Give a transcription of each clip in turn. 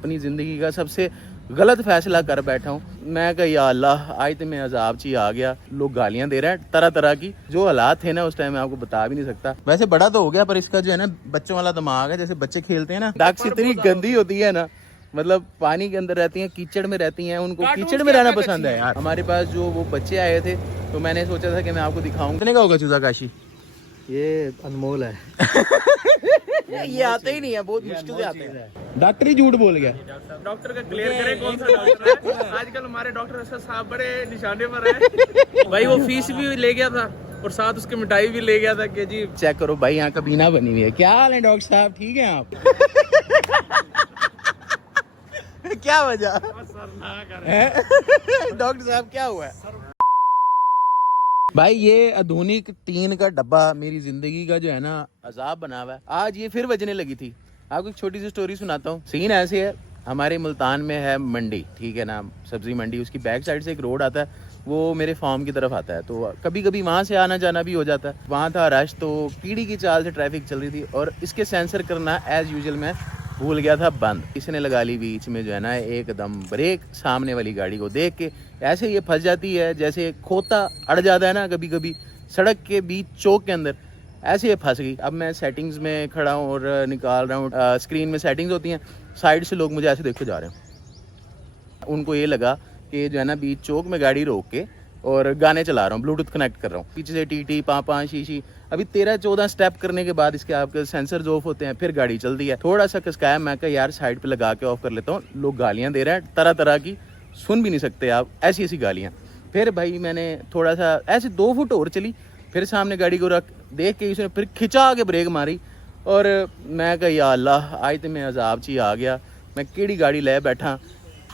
अपनी ज़िंदगी का सबसे गलत फैसला कर बैठा हूँ। मैं कहा या अल्लाह आज तो मैं अजाब ची आ गया। लोग गालियाँ दे रहे हैं तरह तरह की, जो हालात थे ना उस टाइम मैं आपको बता भी नहीं सकता। वैसे बड़ा तो हो गया पर इसका जो है ना बच्चों वाला दिमाग है, जैसे बच्चे खेलते हैं ना, डक्स इतनी गंदी होती है ना, मतलब पानी के अंदर रहती हैं, कीचड़ में रहती हैं, उनको कीचड़ में रहना पसंद है यार। हमारे पास जो वो बच्चे आए थे तो मैंने सोचा था कि मैं आपको दिखाऊं। कितने का होगा चूजा काशी? ये अनमोल है। ये आते ही नहीं है, बहुत मुश्किल से आते हैं। डॉक्टर ही झूठ बोल गया। डॉक्टर का क्लियर करे कौन सा डॉक्टर है। आजकल हमारे डॉक्टर साहब बड़े निशाने पर है। भाई वो फीस भी ले गया था और साथ उसकी मिठाई भी ले गया था कि जी चेक करो भाई, यहाँ कबीना बनी हुई है। क्या हाल है डॉक्टर साहब, ठीक है आप? क्या वजह डॉक्टर साहब, क्या हुआ है? भाई ये आधुनिक टीन का डब्बा मेरी जिंदगी का जो है ना अजाब बना हुआ है। आज ये फिर बजने लगी थी। आपको एक छोटी सी स्टोरी सुनाता हूँ। सीन ऐसे है, हमारे मुल्तान में है मंडी, ठीक है ना, सब्जी मंडी। उसकी बैक साइड से एक रोड आता है, वो मेरे फार्म की तरफ आता है, तो कभी कभी वहाँ से आना जाना भी हो जाता है। वहाँ था रश, तो कीड़ी की चाल से ट्रैफिक चल रही थी और इसके सेंसर करना एज यूजुअल मैं भूल गया था बंद। किसी ने लगा ली बीच में जो है ना एकदम ब्रेक, सामने वाली गाड़ी को देख के ऐसे ये फंस जाती है जैसे खोता अड़ जाता है ना कभी कभी सड़क के बीच चौक के अंदर, ऐसे ये फंस गई। अब मैं सेटिंग्स में खड़ा हूँ और निकाल रहा हूँ, स्क्रीन में सेटिंग्स होती हैं, साइड से लोग मुझे ऐसे देख के जा रहे हैं। उनको ये लगा कि जो है ना बीच चौक में गाड़ी रोक के और गाने चला रहा हूँ, ब्लूटूथ कनेक्ट कर रहा हूँ, पीछे से टी पाँ शीशी। अभी 13-14 स्टेप करने के बाद इसके आपके सेंसर्स ऑफ होते हैं, फिर गाड़ी चलती है। थोड़ा सा खसकाया, मैं कहा यार साइड पे लगा के ऑफ कर लेता हूँ। लोग गालियाँ दे रहे हैं तरह तरह की, सुन भी नहीं सकते आप, ऐसी ऐसी गालियाँ। फिर भाई मैंने थोड़ा सा ऐसे 2 फुट और चली, फिर सामने गाड़ी को रख देख के उसने फिर खिंचा के ब्रेक मारी और मैं कहा या अल्लाह आज तो मैं अजाब ची आ गया। मैं केड़ी गाड़ी ले बैठा,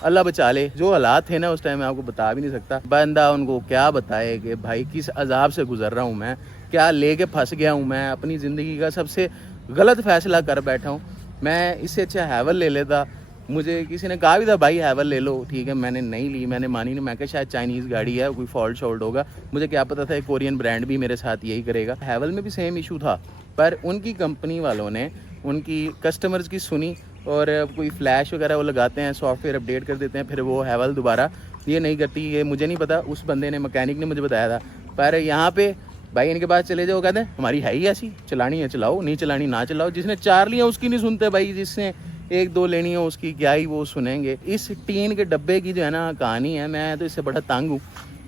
अल्लाह बचा ले। जो हालात थे ना उस टाइम मैं आपको बता भी नहीं सकता। बंदा उनको क्या बताए कि भाई किस अजाब से गुजर रहा हूँ मैं, क्या लेके फंस गया हूँ मैं। अपनी ज़िंदगी का सबसे गलत फैसला कर बैठा हूँ। मैं इससे अच्छा हैवल ले लेता। मुझे किसी ने कहा भी था भाई हैवल ले लो, ठीक है, मैंने नहीं ली, मैंने मानी नहीं। मैं कहा शायद चाइनीज़ गाड़ी है, कोई फॉल्ट शॉल्ट होगा। मुझे क्या पता था कोरियन ब्रांड भी मेरे साथ यही करेगा। हैवल में भी सेम इशू था, पर उनकी कंपनी वालों ने उनकी कस्टमर्स की सुनी और कोई फ्लैश वगैरह वो लगाते हैं, सॉफ्टवेयर अपडेट कर देते हैं, फिर वो हैवल दोबारा ये नहीं करती। ये मुझे नहीं पता, उस बंदे ने, मैकेनिक ने मुझे बताया था। पर यहाँ पे भाई इनके पास चले जाओ, कहते हैं हमारी है ही ऐसी, चलानी है चलाओ, नहीं चलानी ना चलाओ। जिसने 4 लिया उसकी नहीं सुनते भाई, जिसने 1-2 लेनी हो उसकी क्या ही वो सुनेंगे। इस टीन के डब्बे की जो है ना कहानी है, मैं तो इससे बड़ा तंग हूँ।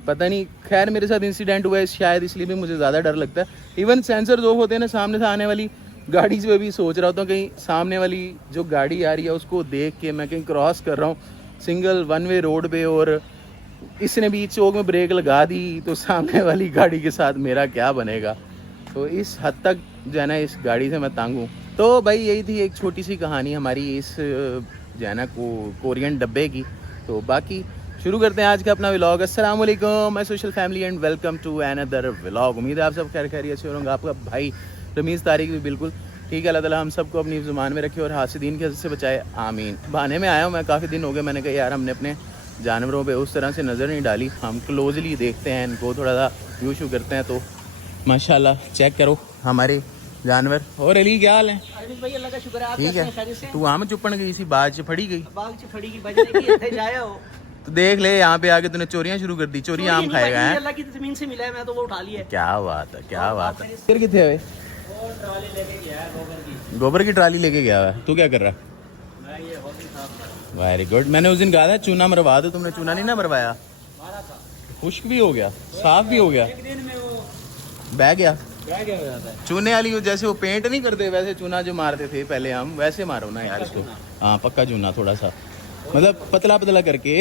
पता नहीं, खैर मेरे साथ इंसिडेंट हुआ है शायद, इसलिए भी मुझे ज़्यादा डर लगता है। इवन सेंसर ऑफ होते हैं ना सामने से आने वाली गाड़ी से भी सोच रहा होता हूँ कहीं सामने वाली जो गाड़ी आ रही है उसको देख के मैं कहीं क्रॉस कर रहा हूँ सिंगल 1 वे रोड पे और इसने भी चौक में ब्रेक लगा दी तो सामने वाली गाड़ी के साथ मेरा क्या बनेगा। तो इस हद तक जो है ना इस गाड़ी से मैं तंग हूँ। तो भाई यही थी एक छोटी सी कहानी हमारी इस जो है ना कोरियन डब्बे की। तो बाकी शुरू करते हैं आज का अपना व्लॉग। अस्सलाम वालेकुम my social family and welcome to another vlog. उम्मीद है आप सब खैर खैरियत से होंगे। आपका भाई रमीज़ तारिक भी बिल्कुल ठीक है। अल्लाह ताला हम सबको अपनी ज़ुबान में रखे और हासिदीन के हज़रत से बचाए, आमीन। बहाने में आया हूँ मैं, काफ़ी दिन हो गए। मैंने कहा यार हमने अपने जानवरों पे उस तरह से नज़र नहीं डाली, हम क्लोजली देखते हैं इनको, थोड़ा सा व्यू शू करते हैं। तो माशाल्लाह चेक करो हमारे जानवर। और अली क्या हाल है? अल्लाह का शुक्र है, ठीक है। तू वहाँ में चुपन गई सी, बाज से फड़ी गई, बाग से फड़ी की बजने की थे जाया हो तो देख ले यहाँ पे आके तूने चोरियाँ शुरू कर दी। चोरी आम खाएगा है? अल्लाह की ज़मीन से मिला है, मैं तो वो उठा लिया। क्या बात है, क्या बात है। फिर कितने हुए? गोबर की ट्राली लेके गया है। तू क्या कर रहा है? Very good. मैंने उस दिन कहा था चूना मरवा दो, तुमने चूना नहीं ना मरवाया। खुश्क भी हो गया, साफ भी हो गया, बह गया चूने वाली। जैसे वो पेंट नहीं करते वैसे चूना जो मारते थे पहले हम, वैसे मारो ना यार इसको। हाँ पक्का चूना, थोड़ा सा मतलब पतला पतला करके।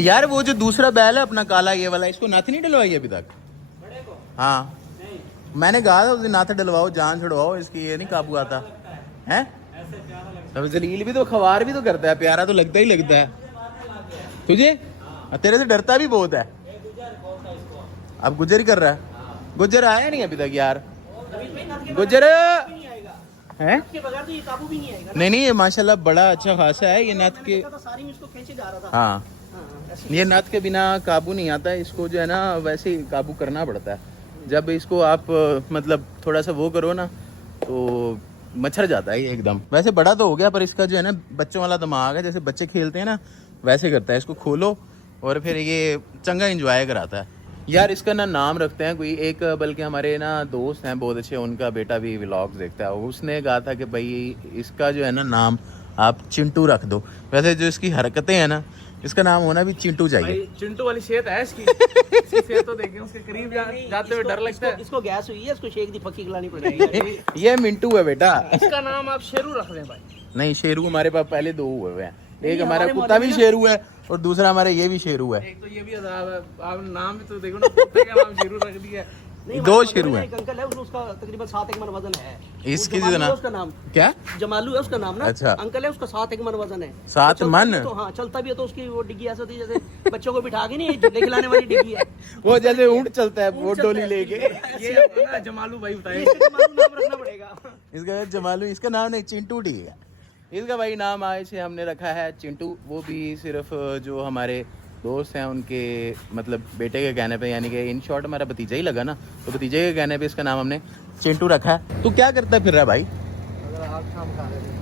यार वो जो दूसरा बैल है अपना काला ये वाला, इसको नाथ नहीं डलवाई अभी तक? हाँ मैंने कहा था उस दिन नाथ डलवाओ, जान छुड़वाओ इसकी, ये नहीं काबू आता है। अब जलील भी तो खवार भी तो करता है, प्यारा तो लगता ही लगता है तुझे, तेरे से डरता भी बहुत है। अब गुजर ही कर रहा है। गुजर आया नहीं अभी तक यार, गुजर है नहीं नहीं, ये माशाल्लाह बड़ा अच्छा खासा है ये नथ के। हाँ ये नथ के बिना काबू नहीं आता, इसको जो है ना वैसे ही काबू करना पड़ता है। जब इसको आप मतलब थोड़ा सा वो करो ना तो मच्छर जाता है ये एकदम। वैसे बड़ा तो हो गया पर इसका जो है ना बच्चों वाला दिमाग है, जैसे बच्चे खेलते हैं ना वैसे करता है। इसको खोलो और फिर ये चंगा एंजॉय कराता है यार। इसका ना नाम रखते हैं कोई एक, बल्कि हमारे ना दोस्त हैं बहुत अच्छे, उनका बेटा भी व्लॉग्स देखता है, उसने कहा था कि भाई इसका जो है ना नाम आप चिंटू रख दो। वैसे जो इसकी हरकतें हैं ना, इसका नाम होना भी चिंटू चाहिए। भाई चिंटू वाली सेहत है इसकी। इसकी सेहत तो देखें, उसके करीब जाते हुए डर लगता है। इसको गैस हुई है, इसको शेक दी पक्की खिलानी पड़ेगी। ये मिंटू है बेटा। इसका नाम आप शेरू रख लें भाई। नहीं, शेरू हमारे पास पहले 2 हुए हैं, एक हमारा कुत्ता भी शेरू है और दूसरा हमारा ये भी शेरू है। एक तो ये भी अजाब है, आप नाम भी तो देखो ना, कुत्ते का नाम शेरू रख दिया। 2 शेरू हैं। एक अंकल है, उसका तकरीबन 7 एक मन वजन है। इसकी जमालू जो है उसका नाम, क्या जमालू है उसका नाम ना। अच्छा। अंकल है, उसका 7 एक मन वजन है। 7 चलता मन? भी है तो हाँ, चलता भी है तो उसकी वो डिग्गी ऐसी होती है जैसे बच्चों को बिठा के नहीं झूले खिलाने वाली डिग्गी है। वो जैसे ऊंट चलता है वो डोली लेके। ये अपना जमालू भाई बताए। इसका जमालू नाम रखना पड़ेगा। इसका जमालू, इसका नाम नहीं चिंटू डी है इसका भाई नाम। आज से हमने रखा है चिंटू, वो भी सिर्फ जो हमारे दोस्त हैं उनके मतलब बेटे के कहने पे, यानी कि इन शॉर्ट हमारा भतीजा ही लगा ना, तो भतीजे के कहने पे इसका नाम हमने चिंटू रखा है। तू क्या करता है फिर रहा भाई?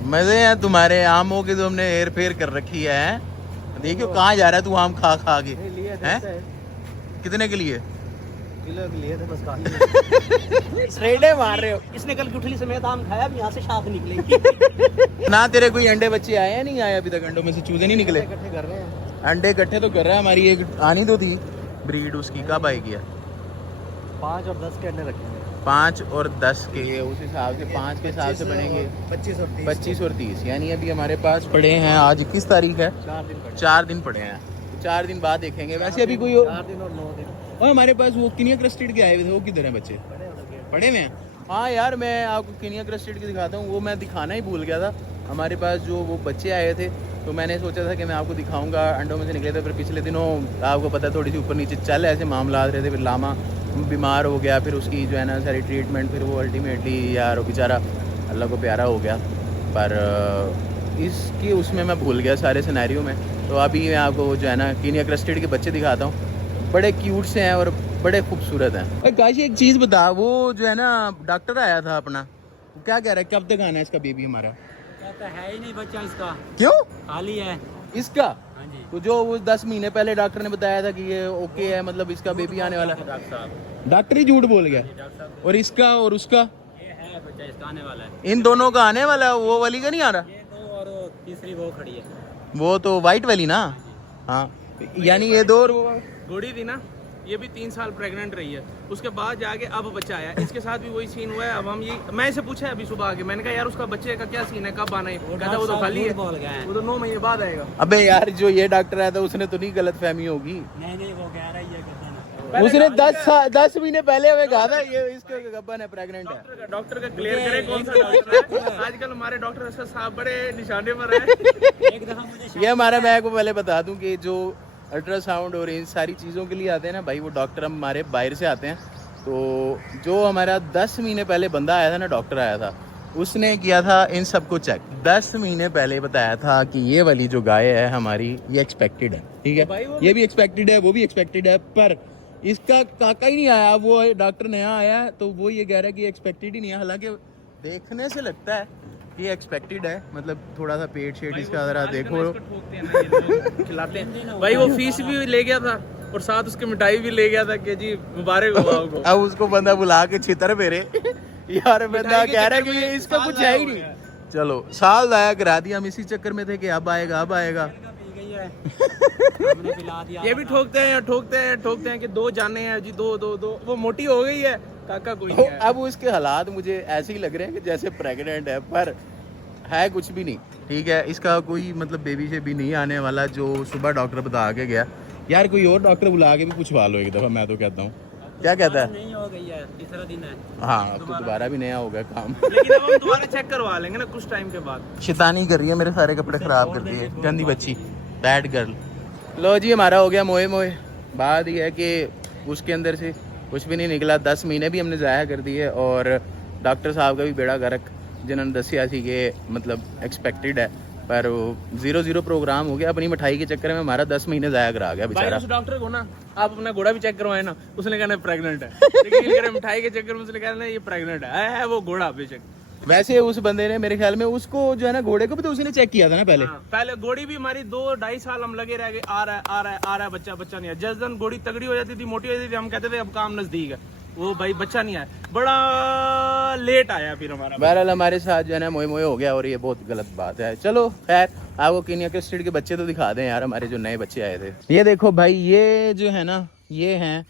मजे हैं तुम्हारे आमों की, तो हमने हेर फेर कर रखी है। देखियो कहाँ जा रहा है तू आम खा खा के, हैं? कितने के लिए? किलो के लिए बस काफी। रेडे मार रहे हो। इसने कल गुठली समेत आम खाया, अब यहाँ से शाख निकलेगी। ना तेरे कोई अंडे बच्चे आए हैं? नहीं आए अभी तक, अंडों में से चूजे नहीं निकले। इकट्ठे कर रहे हैं। अंडे इकट्ठे तो कर रहा है, हमारी एक आनी तो थी ब्रीड, उसकी कब आएगी? 5 और 10 के अंडे रखेंगे। 5 और 10 के उस हिसाब से 5 के हिसाब से बनेंगे 25 और 30, यानी अभी हमारे पास पड़े हैं, आज 21 तारीख है, 4 दिन पड़े हैं। 4 दिन बाद देखेंगे। वैसे अभी कोई 4 दिन और 9 दिन। और हमारे पास वो किनिया क्रस्टेड के आए हुए थे, वो किधर हैं बच्चे? पड़े हुए हैं। हाँ यार, मैं आपको किनिया क्रस्टेड की दिखाता हूँ, वो मैं दिखाना ही भूल गया था। हमारे पास जो वो बच्चे आए थे तो मैंने सोचा था कि मैं आपको दिखाऊंगा, अंडों में से निकले थे। फिर पिछले दिनों आपको पता है थोड़ी सी ऊपर नीचे चल ऐसे मामला रहे थे, फिर लामा बीमार हो गया, फिर उसकी जो है ना सारी ट्रीटमेंट, फिर वो अल्टीमेटली यार वो बेचारा अल्लाह को प्यारा हो गया। पर इसकी उसमें मैं भूल गया सारे सिनेरियो में। तो अभी मैं आपको जो है ना किनिया क्रस्टेड के बच्चे दिखाता हूँ, बड़े क्यूट से हैं और बड़े खूबसूरत हैं। काशी एक चीज़ बता, वो जो है ना डॉक्टर आया था अपना, क्या कह रहा है कब तक आना है इसका बेबी हमारा? कहता है ही नहीं बच्चा इसका, क्यों? खाली है इसका? हाँ जी। तो जो वो 10 महीने पहले डॉक्टर ने बताया था कि ये ओके है, मतलब इसका बेबी आने वाला है। डॉक्टर साहब, डॉक्टर ही झूठ बोल गया। डॉक्टर साहब, और इसका और उसका, ये है बच्चा इसका आने वाला है। इन दोनों का आने वाला है, वो वाली का नहीं आ रहा? ये 2 और तीसरी वो खड़ी है। वो तो वाइट वाली ना? हाँ, यानी ये 2 और वो घोड़ी थी ना, ये भी 3 साल प्रेग्नेंट रही है, उसके बाद जाके अब बच्चा आया। इसके साथ भी वही सीन हुआ है। अब हम ये, मैं इसे पूछा है अभी सुबह आके, मैंने कहा यार उसका बच्चे का क्या सीन है, कब आना है? कहता वो तो खाली है, वो तो 9 महीने बाद आएगा। अबे यार, जो ये डॉक्टर आया था उसने तो नहीं गलत फहमी होगी? नहीं वो कह रही है उसने 10 महीने पहले हमें कहा था ये इसके गब्बन है, प्रेग्नेंट है। डॉक्टर का क्लियर करे कौन सा डॉक्टर है। आजकल हमारे डॉक्टर असद साहब बड़े निशाने पर है। ये हमारा, मैं आपको पहले बता दूं कि जो अल्ट्रासाउंड और इन सारी चीज़ों के लिए आते हैं ना भाई, वो डॉक्टर हमारे बाहर से आते हैं। तो जो हमारा 10 महीने पहले बंदा आया था ना, डॉक्टर आया था, उसने किया था इन सबको चेक। 10 महीने पहले बताया था कि ये वाली जो गाय है हमारी, ये एक्सपेक्टेड है, ठीक है, ये भी एक्सपेक्टेड है, वो भी एक्सपेक्टेड है, पर इसका काका ही नहीं आया। वो डॉक्टर नया आया है तो वो ये कह रहा है कि एक्सपेक्टेड ही नहीं है। हालांकि देखने से लगता है कि एक्सपेक्टेड है, मतलब थोड़ा सा पेट शेट इसका जरा देखो। खिलाते हैं भाई, वो फीस भी ले गया था और साथ उसके मिठाई भी ले गया था कि जी मुबारक हो आपको। अब उसको बंदा बुला के छितर फेरे यार, बंदा कह रहा है कि ये इसका कुछ है ही नहीं। चलो, साल दाया करा दिया, हम इसी चक्कर में थे कि अब आएगा अब आएगा। ये भी ठोकते हैं कि 2 जाने हैं जी, 2 वो मोटी हो गई है, काका कोई नहीं है। अब उसके हालात मुझे ऐसे ही लग रहे हैं कि जैसे प्रेग्नेंट है, पर है कुछ भी नहीं, ठीक है। इसका कोई मतलब बेबी से भी नहीं आने वाला, जो सुबह डॉक्टर बता के गया। यार कोई और डॉक्टर बुला के भी पूछवा लो एक दफ़ा, मैं तो कहता हूँ। क्या कहता है? नहीं हो गई है, तीसरा दिन है। हाँ, तो दोबारा भी नया होगा काम। लेकिन अब हम दोबारा चेक करवा लेंगे ना कुछ टाइम के बाद। शैतानी कर रही है, मेरे सारे कपड़े खराब कर दिए, गंदी बच्ची, बैड गर्ल। लो जी, हमारा हो गया मोए मोए। बात यह है कि उसके अंदर से कुछ भी नहीं निकला, 10 महीने भी हमने ज़ाया कर दिए, और डॉक्टर साहब का भी बेड़ा गर्क, जिन्होंने दसिया सी कि मतलब एक्सपेक्टेड है, पर 0-0 प्रोग्राम हो गया। अपनी मिठाई के चक्कर में हमारा 10 महीने ज़ाया करा गया बेचारा। उस डॉक्टर को ना आप अपना घोड़ा भी चेक करवाए ना, उसने कहना प्रेग्नेंट है, लेकिन मिठाई के चक्कर में उसने कहना ये प्रेग्नेंट है वो घोड़ा बेशक। वैसे उस बंदे ने मेरे ख्याल में उसको जो है ना घोड़े को भी तो उसने चेक किया था ना पहले। हाँ, पहले घोड़ी भी हमारी 2-2.5 साल हम लगे रह गए, आ रहा है बच्चा नहीं है। जिस दिन घोड़ी तगड़ी हो जाती थी, मोटी हो जाती थी, हम कहते थे अब काम नजदीक है, वो भाई बच्चा नहीं आया, बड़ा लेट आया फिर हमारा। बहरहाल हमारे साथ जो है ना मोए मोए हो गया और ये बहुत गलत बात है। चलो खैर, आपको कीनिया क्रस्टेड के बच्चे तो दिखा दें यार, हमारे जो नए बच्चे आए थे। ये देखो भाई, ये जो है ना, ये हैं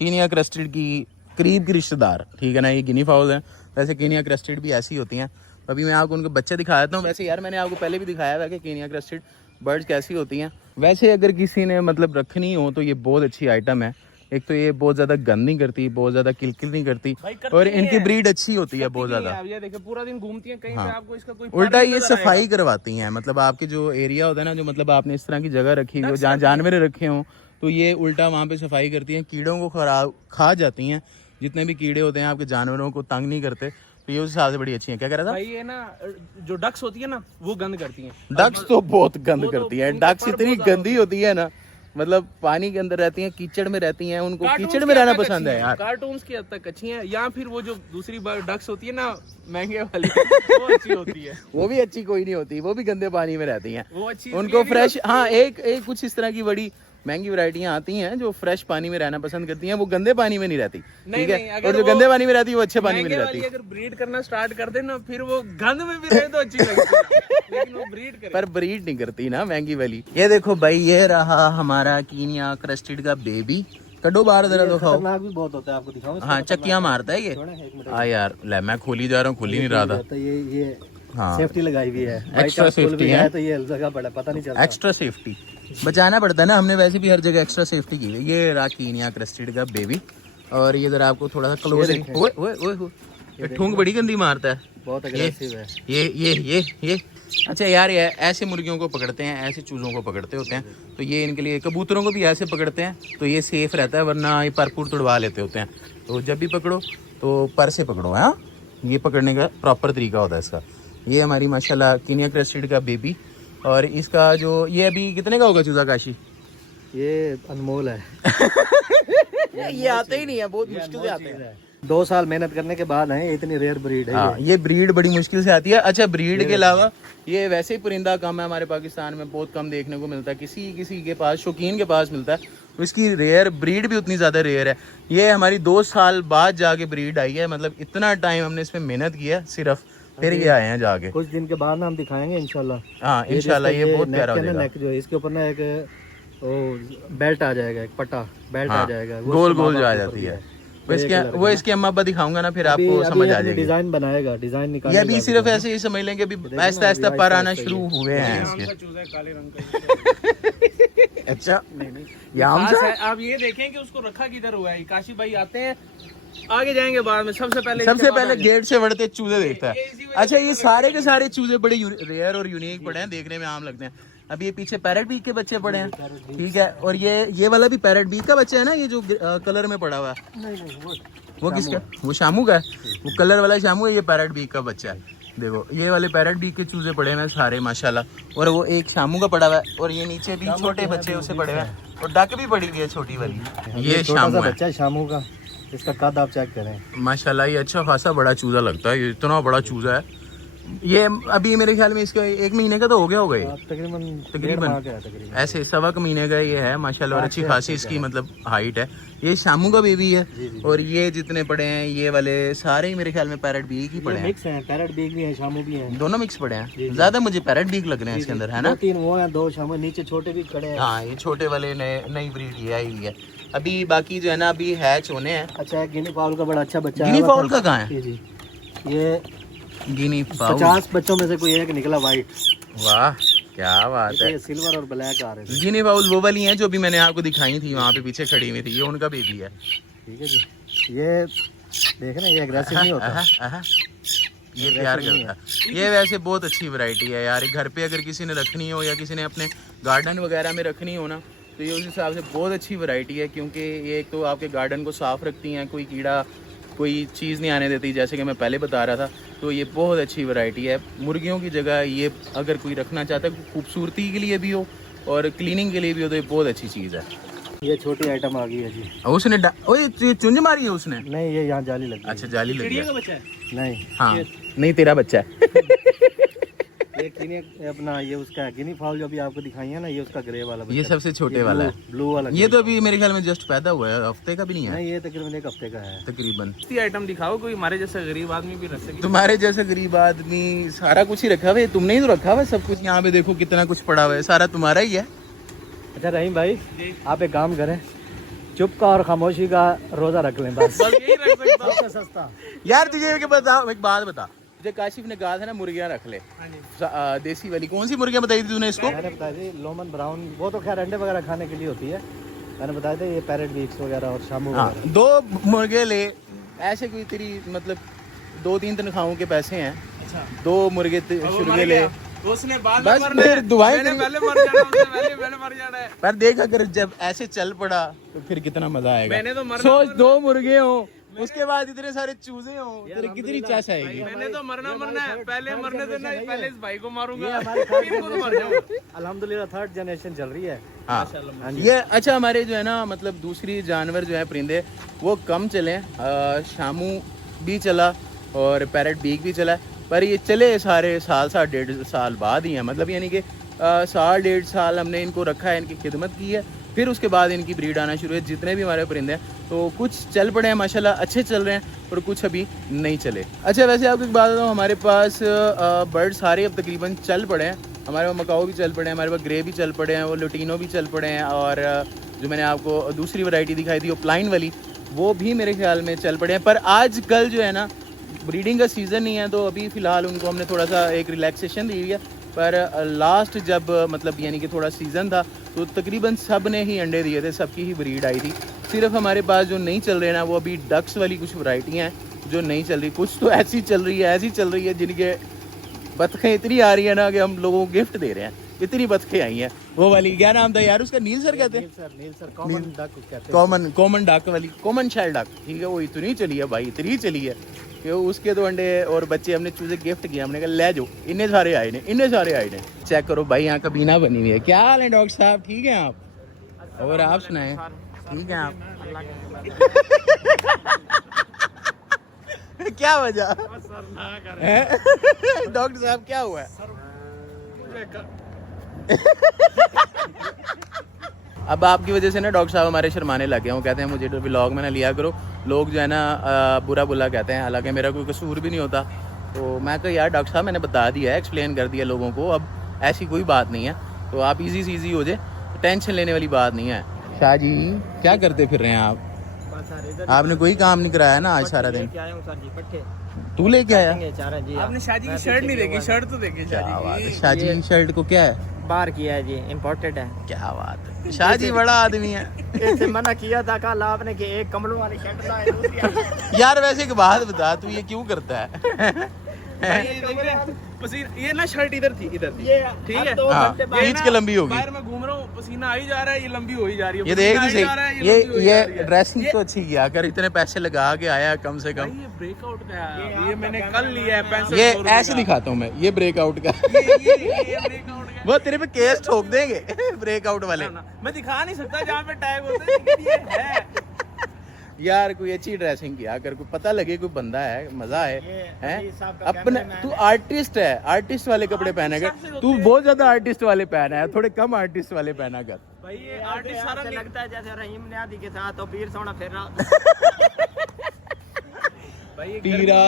कीनिया क्रस्टेड की करीब की रिश्तेदार, ठीक है ना। ये गिनी फाउल है। वैसे कीनिया क्रस्टेड भी ऐसी होती हैं। अभी मैं आपको उनके बच्चे दिखा देता हूँ। वैसे यार मैंने आपको पहले भी दिखाया था कि कीनिया क्रस्टेड बर्ड्स कैसी होती हैं। वैसे अगर किसी ने मतलब रखनी हो तो ये बहुत अच्छी आइटम है। एक तो ये बहुत ज्यादा गंद नहीं करती, बहुत ज्यादा किलकिल नहीं करती, और इनकी ब्रीड अच्छी होती है बहुत ज्यादा। ये देखो पूरा दिन घूमती हैं, कहीं हाँ। पे आपको इसका कोई उल्टा ये सफाई करवाती हैं, मतलब आपके जो एरिया होता है ना, जो मतलब आपने इस तरह की जगह रखी हुई हो जहाँ जानवर रखे हों, तो ये उल्टा वहाँ पे सफाई करती हैं, कीड़ों को खराब खा जाती हैं। जितने भी कीड़े होते हैं आपके जानवरों को तंग नहीं करते, तो ये उस हिसाब से बड़ी अच्छी है। क्या कह रहा था भाई? ये ना जो डक्स होती है ना, वो गंद करती हैं। डक्स तो बहुत गंद वो तो करती है। उनका डक्स पर इतनी बहुत गंदी होती है ना, मतलब पानी के अंदर रहती हैं, कीचड़ में रहती हैं, उनको कार्टून्स कीचड़ की में रहना हद तक पसंद अच्छी है यार। कार्टून्स की हद तक अच्छी हैं, या फिर वो जो दूसरी डक्स होती है ना महंगे वाली, वो अच्छी होती है। वो भी अच्छी कोई नहीं होती, वो भी गंदे पानी में रहती हैं। वो अच्छी उनको इसलिए फ्रेश, नहीं हाँ एक कुछ इस तरह की बड़ी महंगी वैरायटियां आती हैं जो फ्रेश पानी में रहना पसंद करती हैं, वो गंदे पानी में नहीं रहती, ठीक नहीं, है। अगर और जो वो गंदे पानी में रहती है वो अच्छे पानी में महंगे नहीं वाली रहती। अगर ब्रीड करना स्टार्ट कर दे ना, फिर वो गंद में भी रहे तो अच्छी लगती है, लेकिन वो ब्रीड करे। पर ब्रीड नहीं करती ना महंगी वाली। ये देखो भाई, ये रहा हमारा कीनिया क्रस्टेड का बेबी। कड्डो बाहर जरा दो खाओ। खतरनाक भी बहुत होता है, आपको दिखाऊं? हाँ, चक्कियां मारता है ये। हाँ यार, ले मैं खोली जा रहा हूँ, खुल ही नहीं रहा था। तो ये हाँ, सेफ्टी लगाई हुई है, एक्स्ट्रा सेफ्टी है, तो ये जगह बड़ा पता नहीं चलता। एक्स्ट्रा सेफ्टी बचाना पड़ता है ना, हमने वैसे भी हर जगह एक्स्ट्रा सेफ्टी की है। ये रहा कीनिया क्रस्टेड का बेबी। और ये जरा आपको थोड़ा सा क्लोज, ओए ओए ओए, ये ठूंग बड़ी गंदी मारता है, बहुत अग्रेसिव है ये। अच्छा यार, ये ऐसे मुर्गियों को पकड़ते हैं, ऐसे चूजों को पकड़ते होते हैं, तो ये इनके लिए, कबूतरों को भी ऐसे पकड़ते हैं तो ये सेफ रहता है, वरना ये परपुर तुड़वा लेते होते हैं। तो जब भी पकड़ो तो पर से पकड़ो। हाँ, ये पकड़ने का प्रॉपर तरीका होता है इसका। ये हमारी माशाल्लाह कीनिया क्रस्टेड का बेबी। और इसका जो, ये अभी कितने का होगा चूजा काशी? ये अनमोल है। ये आते ही नहीं है, बहुत मुश्किल से आते हैं। 2 साल मेहनत करने के बाद है, इतनी रेयर ब्रीड है। हाँ, ये ब्रीड बड़ी मुश्किल से आती है। अच्छा, ब्रीड के अलावा ये वैसे ही परिंदा कम है हमारे पाकिस्तान में, बहुत कम देखने को मिलता है, किसी के पास, शौकीन के पास मिलता है। तो इसकी रेयर ब्रीड भी उतनी ज़्यादा रेयर है। ये हमारी 2 साल बाद जाके ब्रीड आई है, मतलब इतना टाइम हमने इसमें मेहनत की है सिर्फ, फिर ये आए हैं जाके। कुछ दिन के बाद ना हम दिखाएंगे इंशाल्लाह। हाँ इंशाल्लाह, ये बहुत प्यारा हो जाएगा। नेक जो है इसके ऊपर ना एक बेल्ट आ जाएगा, एक पट्टा बेल्ट आ जाएगा, गोल गोल जो आ जाती है। वो इसके अम्मा अब्बा दिखाऊंगा ना, फिर आपको समझ आ जाएगी। डिजाइन बनाएगा, डिजाइन निकाल। ये अभी सिर्फ ऐसे ही समझ लेंगे, अभी आहिस्ता आहिस्ता पर आना शुरू हुए हैं इसके। चूजा है काले रंग का। अच्छा, आप ये देखें कि उसको रखा किधर हुआ है। काशी भाई आते हैं, आगे जाएंगे बाद में, सबसे पहले गेट से बढ़ते चूजे देखता है। अच्छा, ये सारे के सारे चूजे बड़े रेयर और यूनिक पड़े हैं, देखने में आम लगते हैं। अब ये पीछे पैरेट बीक के बच्चे पड़े हैं, ठीक है। और ये वाला भी पैरेट बीक का बच्चा है ना, ये जो कलर में पड़ा हुआ है, वो किसका? वो शामू का है, वो कलर वाला शामू है, ये पैरेट बीक का बच्चा है। देखो, ये वाले पैरेट बीक के चूजे पड़े हैं सारे माशाल्लाह, और वो एक शामू का पड़ा हुआ है, और ये नीचे भी छोटे बच्चे उसे पड़े हुए हैं, और डक भी पड़ी हुई है छोटी वाली। ये शामू है, बच्चा शामू का। इसका कद आप चेक करें माशाल्लाह, ये अच्छा खासा बड़ा चूजा लगता है, ये इतना बड़ा चूजा है। ये अभी मेरे ख्याल में इसका 1 महीने का तो हो गया होगा ये, तकरीबन ऐसे 1.25 महीने का ये है माशाल्लाह, और अच्छी खासी इसकी मतलब हाइट है। ये शामू का बेबी है। और ये जितने पड़े हैं ये वाले सारे ही मेरे ख्याल में पैरेट बीक ही पड़े हैं। मिक्स हैं, पैरेट बीक भी है, शामू भी है, दोनों मिक्स पड़े हैं। ज्यादा मुझे पैरेट बीक लग रहे हैं इसके अंदर, है ना? 3 वो हैं, 2 शामू, नीचे छोटे भी खड़े हैं। हाँ, ये छोटे वाले नई ब्रीड ये आई हुई है अभी, बाकी जो है ना अभी हैच होने हैं। अच्छा, गिनी फाउल का बड़ा अच्छा बच्चा है। गिनी फाउल का कहाँ है? जी, ये गिनी फाउल 50 बच्चों में से कोई एक निकला वाइट। वाह, क्या बात है। ये सिल्वर और ब्लैक आ रहे थे। गिनी फाउल वो वाली हैं जो भी मैंने आपको दिखाई थी, वहाँ पे पीछे खड़ी हुई थी, ये उनका बेबी है। ठीक है जी, ये देखना, ये एग्रेसिव नहीं होता, ये प्यार करता है। ये वैसे बहुत अच्छी वैरायटी है यार, घर पे अगर किसी ने रखनी हो या किसी ने अपने गार्डन वगैरह में रखनी हो ना, तो ये उस हिसाब से बहुत अच्छी वैरायटी है, क्योंकि ये एक तो आपके गार्डन को साफ रखती हैं, कोई कीड़ा कोई चीज़ नहीं आने देती, जैसे कि मैं पहले बता रहा था। तो ये बहुत अच्छी वैरायटी है। मुर्गियों की जगह ये अगर कोई रखना चाहता है, खूबसूरती के लिए भी हो और क्लीनिंग के लिए भी हो, तो ये बहुत अच्छी चीज़ है। ये छोटी आइटम आ गई है जी। उसने ओए चुंझ मारी है उसने? नहीं, ये यहाँ जाली लगी। अच्छा, जाली लगी है। का बच्चा है। नहीं हाँ नहीं तेरा बच्चा है ये गिनी अपना ये उसका गिनी फाउल जो अभी आपको दिखाई है ना, ये उसका ग्रे वाला ये सबसे छोटे वाला है। ब्लू वाला। ये तो अभी मेरे ख्याल में जस्ट पैदा हुआ है, हफ्ते का भी नहीं है। नहीं, ये तकरीबन 1 हफ्ते का है तकरीबन। इतनी आइटम दिखाओ कोई हमारे जैसा गरीब आदमी भी रख सके। तुम्हारे जैसा गरीब आदमी सारा कुछ ही रखा हुआ है, तुमने ही तो रखा हुआ है सब कुछ। यहाँ पे देखो कितना कुछ पड़ा हुआ है, सारा तुम्हारा ही है। अच्छा रहीम भाई, आप एक काम करें, चुप का और खामोशी का रोजा रख लें बस। बस यही रख सकता हूँ। सबसे सस्ता। यार तुझे एक बताओ, एक बात बता, मुझे काशिफ ने कहा था ना मुर्गियाँ रख ले, देसी वाली। कौन सी मुर्गियाँ बताई थी तूने इसको? मैंने बताया थी लोमन ब्राउन, वो तो खैर अंडे वगैरह खाने के लिए होती है। मैंने बताया था ये पैरेट बीक्स वगैरह और शामू हाँ, वगैरह। 2 मुर्गे ले, ऐसे कोई तेरी मतलब 2-3 तनख्वाहों के पैसे हैं। 2 मुर्गे शुरू ले, उसने बाद बस में मरना फिर है। दुआएं मैंने करेंगे। पहले मर जाना, उसने पहले मर जाना है। पर देख अगर जब ऐसे चल पड़ा तो फिर कितना मजा आएगा। मैंने तो मरना- सोच 2 मुर्गे हो, उसके बाद इतने सारे चूजे हो, तेरे कितनी चाश आएगी। मैंने तो मरना है, पहले मरने देना, पहले इस भाई को मारूंगा, ये हमारी फिर खुद मर जाऊंगा। अल्हम्दुलिल्लाह 3rd जनरेशन चल रही है। हाँ ये अच्छा, हमारे जो है ना मतलब दूसरी जानवर जो है परिंदे वो कम चले। शामू भी चला और पैरेट बीक भी चला, पर ये चले सारे साल 1.5 साल बाद ही हैं। मतलब यानी कि 1.5 साल हमने इनको रखा है, इनकी खिदमत की है, फिर उसके बाद इनकी ब्रीड आना शुरू है। जितने भी हमारे परिंदे हैं तो कुछ चल पड़े हैं माशाल्लाह, अच्छे चल रहे हैं, और कुछ अभी नहीं चले। अच्छा वैसे आपको एक बात बताऊँ, हमारे पास बर्ड सारे अब तकरीबन चल पड़े हैं। हमारे पास मकाओ भी चल पड़े हैं, हमारे पास ग्रे भी चल पड़े हैं, वो लुटीनो भी चल पड़े हैं, और जो मैंने आपको दूसरी वैरायटी दिखाई थी ओपलाइन वाली, वो भी मेरे ख्याल में चल पड़े हैं। पर आज कल जो है ना ब्रीडिंग का सीज़न नहीं है, तो अभी फ़िलहाल उनको हमने थोड़ा सा एक रिलैक्सेशन दी है। पर लास्ट जब मतलब यानी कि थोड़ा सीज़न था तो तकरीबन सब ने ही अंडे दिए थे, सबकी ही ब्रीड आई थी। सिर्फ हमारे पास जो नहीं चल रहे ना वो अभी डक्स वाली कुछ वैरायटियाँ हैं जो नहीं चल रही। कुछ तो ऐसी चल रही है जिनके बतखें इतनी आ रही है ना कि हम लोगों को गिफ्ट दे रहे हैं, इतनी बतखें आई हैं। वो वाली क्या नाम था यार उसका? नील सर कहते हैं, नील सर कॉमन डक कहते हैं। कॉमन डक वाली, कॉमन शेल डक, ठीक है। वो इतनी चली है भाई, इतनी चली है कि उसके तो अंडे और बच्चे हमने चूजे गिफ्ट किया। हमने कहा ले जाओ, इन्ने सारे आए ने। चेक करो भाई, यहाँ कबीना बनी हुई है। क्या हाल है डॉक्टर साहब, ठीक है आप? और आप सुनाएं, ठीक है आप? क्या वजह है? डॉक्टर साहब क्या हुआ है? अब आपकी वजह से ना डॉक्टर साहब हमारे शर्माने लगे हैं। वो कहते हैं मुझे तो व्लॉग में ना लिया करो, लोग जो है ना बुरा कहते हैं, हालांकि मेरा कोई कसूर भी नहीं होता। तो मैं कहा यार डॉक्टर साहब मैंने बता दिया है, एक्सप्लेन कर दिया लोगों को, अब ऐसी कोई बात नहीं है, तो आप इजी से इजी हो जाए, टेंशन लेने वाली बात नहीं है। शाह जी क्या करते फिर रहे हैं आप? आपने कोई काम नहीं कराया ना आज सारा दिन? तू लेके आया? आपने शादी की शर्ट नहीं देखी? शर्ट तो देखी क्या बात शादी है, की। शाह जी की शर्ट को क्या है? बाहर किया है जी, इम्पोर्टेड है। क्या बात है, शाह जी बड़ा आदमी है। इससे मना किया था कल आपने कि एक कमलों वाली शर्ट लाए, दूसरी यार वैसे एक बात बता, तू ये क्यों करता है? ये देख रहे हैं? पसीना, ये ना शर्ट इधर थी, ठीक है। हाँ, खींच के लंबी होगी। बाहर मैं घूम रहा हूँ, पसीना आ ही जा रहा है, ये लंबी हो ही जा रही है। ये देख पसीना तो आ ही जा रहा है, सही, लंबी हो ही जा रही ये है। ड्रेसिंग तो अच्छी किया, अगर इतने पैसे लगा के आया कम से भाई कम। ये ब्रेकआउट का है, ये मैंने कल लिया है 65 ये रुपए ऐसे का। दिखाता हूँ मैं, ये ब्रेकआउट का। ये ब्रेकआउट का वो तेरे पे केस ठोक देंगे ब्रेकआउट वाले। है। मैं दिखा नहीं सकता जहाँ पे टैग होता है, लेकिन ये है। यार कोई अच्छी ड्रेसिंग किया, अगर कोई पता लगे कोई बंदा है, मजा है, हैं? अली साहब का अपना कैमरामैन तू आर्टिस्ट है, आर्टिस्ट वाले कपड़े पहना कर। सबसे तू बहुत ज्यादा आर्टिस्ट वाले पहना है, थोड़े कम आर्टिस्ट वाले पहना कर। भाई ये आर्टिस्ट सारा ऐसे लगता है जैसे रहीम नियादी के साथ और पीर सोना फिर रहा। भाई ये पीरा।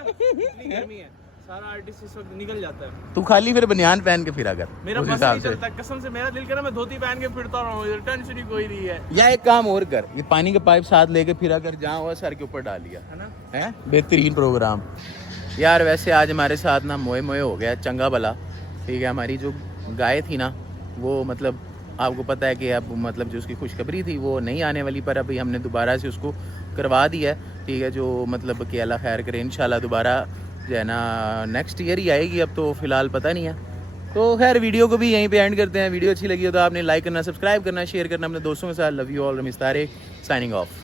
इतनी गर्मी है, सारा आर्टिस्ट इस वक्त निकल जाता है। तू खाली फिर बनियान पहन के फिरा कर मेरा उस बस हिसाब नहीं से। चलता, कसम से मेरा दिल करे मैं धोती पहन के फिरता रहा हूँ, टेंशन ही कोई नहीं है। या एक काम और कर, ये पानी का पाइप साथ लेके फिरा कर, जहाँ हुआ सर के ऊपर डाल लिया है ना? है। बेहतरीन प्रोग्राम। यार वैसे आज हमारे साथ ना मोए मोए हो गया, चंगा भला, ठीक है। हमारी जो गाय थी ना वो मतलब आपको पता है कि अब मतलब जो उसकी खुशखबरी थी वो नहीं आने वाली, पर अभी हमने दोबारा से उसको करवा दिया है, ठीक है। जो मतलब कि अल्लाह खैर करे, इंशाल्लाह दोबारा जो है ना नेक्स्ट ईयर ही आएगी, अब तो फ़िलहाल पता नहीं है। तो खैर वीडियो को भी यहीं पे एंड करते हैं। वीडियो अच्छी लगी हो तो आपने लाइक करना, सब्सक्राइब करना, शेयर करना अपने दोस्तों के साथ। Love you all, Ramiz Tariq signing of.